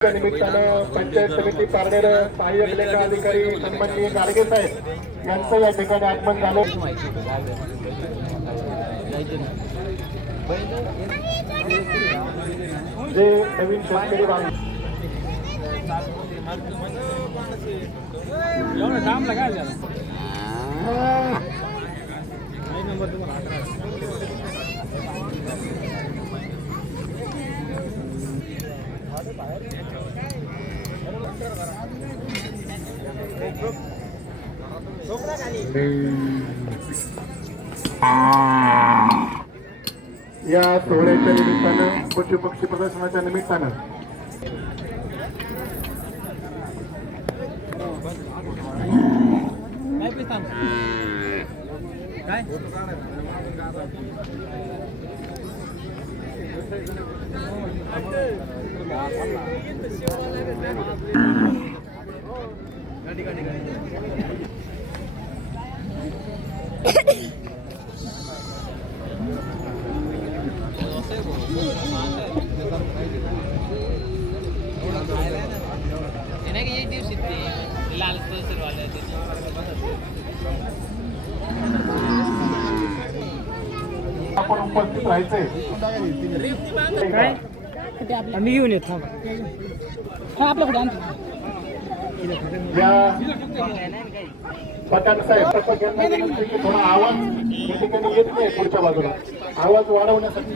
निमित्तानं पंचायत समिती पारनेर सहाय्यक लेखा अधिकारी सन्माननीय गाडगे साहेब यांचं या ठिकाणी आगमन झालं. जे नवीन शेतकरी या सोहळ्याच्या निमित्तानं पशु पक्षी प्रदर्शनाच्या निमित्तानं आपण उपस्थित राहायचंय. आम्ही घेऊन येतो आपल्याकडे पठाण साहेब थोडा आवाज या ठिकाणी येत नाही. पुढच्या बाजूला आवाज वाढवण्यासाठी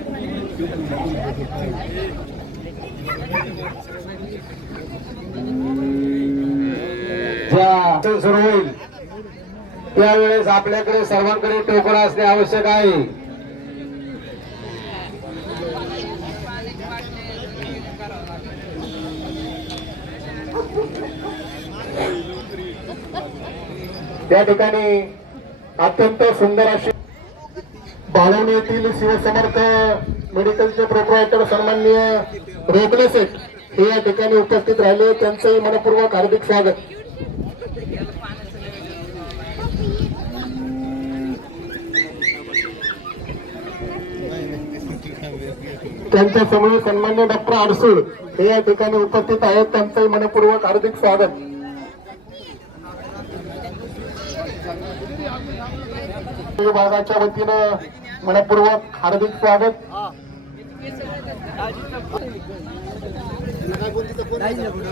सुरू होईल त्यावेळेस आपल्याकडे सर्वांकडे टोकन असणे आवश्यक आहे. त्या ठिकाणी अत्यंत सुंदर अशी बाळवणी येथील शिवसमर्थ मेडिकलचे प्रोप्रायटर सन्माननीय रोकले सेठ हे या ठिकाणी उपस्थित राहिले. त्यांचंही मनपूर्वक हार्दिक स्वागत. त्यांच्या समोर सन्माननीय डॉक्टर आडसूळ हे या ठिकाणी उपस्थित आहेत. त्यांचंही मनपूर्वक हार्दिक स्वागत. विभागाच्या वतीनं मनपूर्वक हार्दिक स्वागत.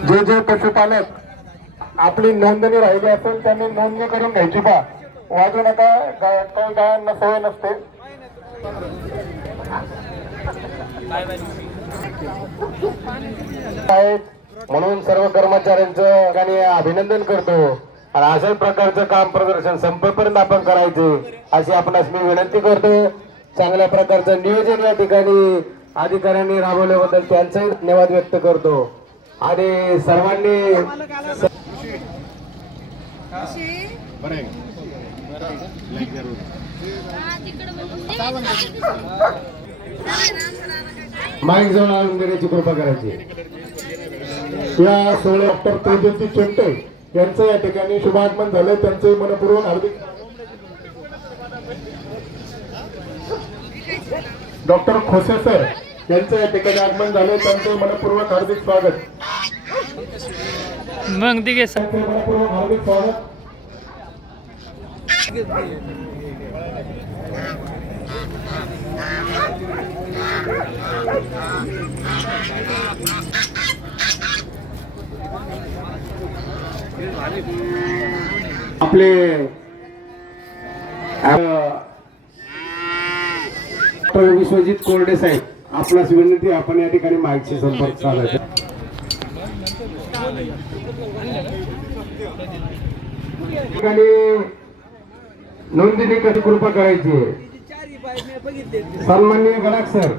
जे जे पशुपालक आपली नोंदणी राहिली असेल त्यांनी नोंदणी करून घ्यायची. पा वाजू नका, काही गायांना सवय नसते. म्हणून सर्व कर्मचाऱ्यांचं आणि अभिनंदन करतो. आणि अशाच प्रकारचं काम प्रदर्शन संपेपर्यंत आपण करायचे अशी आपणास मी विनंती करतो. चांगल्या प्रकारचं नियोजन या ठिकाणी अधिकाऱ्यांनी राबवल्याबद्दल त्यांचाही धन्यवाद व्यक्त करतो. आणि सर्वांनी माईक जवळ आणून देण्याची कृपा करायची. या सोहळ्यात डॉक्टर तेजस्वी चेमटे यांचं या ठिकाणी शुभागमन झालं. त्यांचे मनपूर्वक हार्दिक. डॉक्टर खोसे सर यांचं या ठिकाणी आगमन झाले. त्यांचे मनपूर्वक हार्दिक स्वागत. मग दिगे मनपूर्वक हार्दिक स्वागत. आपले विश्वजित कोरडे साहेब आपणास विनंती आपण या ठिकाणी माहिती संपर्क साधायचा. ठिकाणी नोंदणी कशी कृपा करायची. सन्माननीय गडाख सर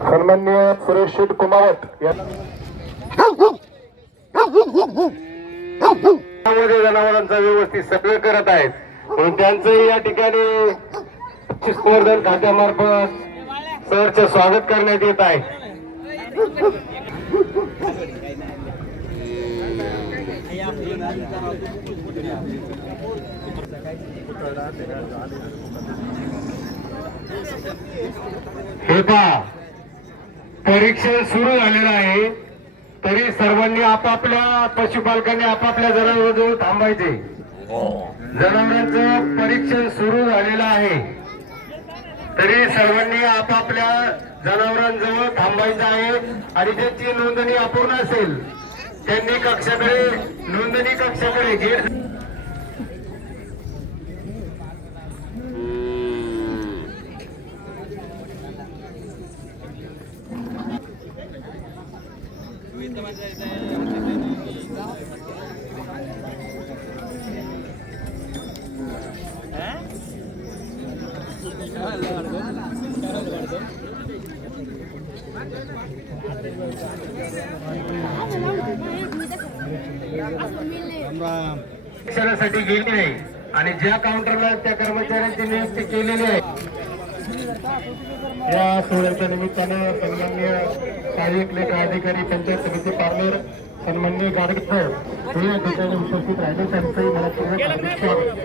सन्माननीय सुरेश शेठ कुमावत जनावरांचा व्यवस्थित सगळं करत आहेत. म्हणून त्यांचंही या ठिकाणी स्पर्धन खात्यामार्फत सरचे स्वागत करण्यात येत आहे. सकाळची हे पहा, परीक्षण सुरू झालेलं आहे, तरी सर्वांनी आपापल्या पशुपालकांनी आपापल्या जनावरांजवळ थांबायचे. जनावरांचं परीक्षण सुरू झालेलं आहे, तरी सर्वांनी आपापल्या जनावरांजवळ थांबायचं आहे. आणि ज्यांची नोंदणी अपूर्ण असेल त्यांनी कक्षाकडे नोंदणी कक्षाकडे गेट शिक्षणासाठी गेली नाही. आणि ज्या काउंटरला त्या कर्मचाऱ्यांची नियुक्ती केलेली आहे. या सोहळ्याच्या निमित्तानं सन्माननीय सहाय्यक लेखा अधिकारी पंचायत समिती पारनेर सन्माननीय गाडगेकर हे या ठिकाणी उपस्थित राहिले. त्यांचंही मला पूर्ण स्वागत.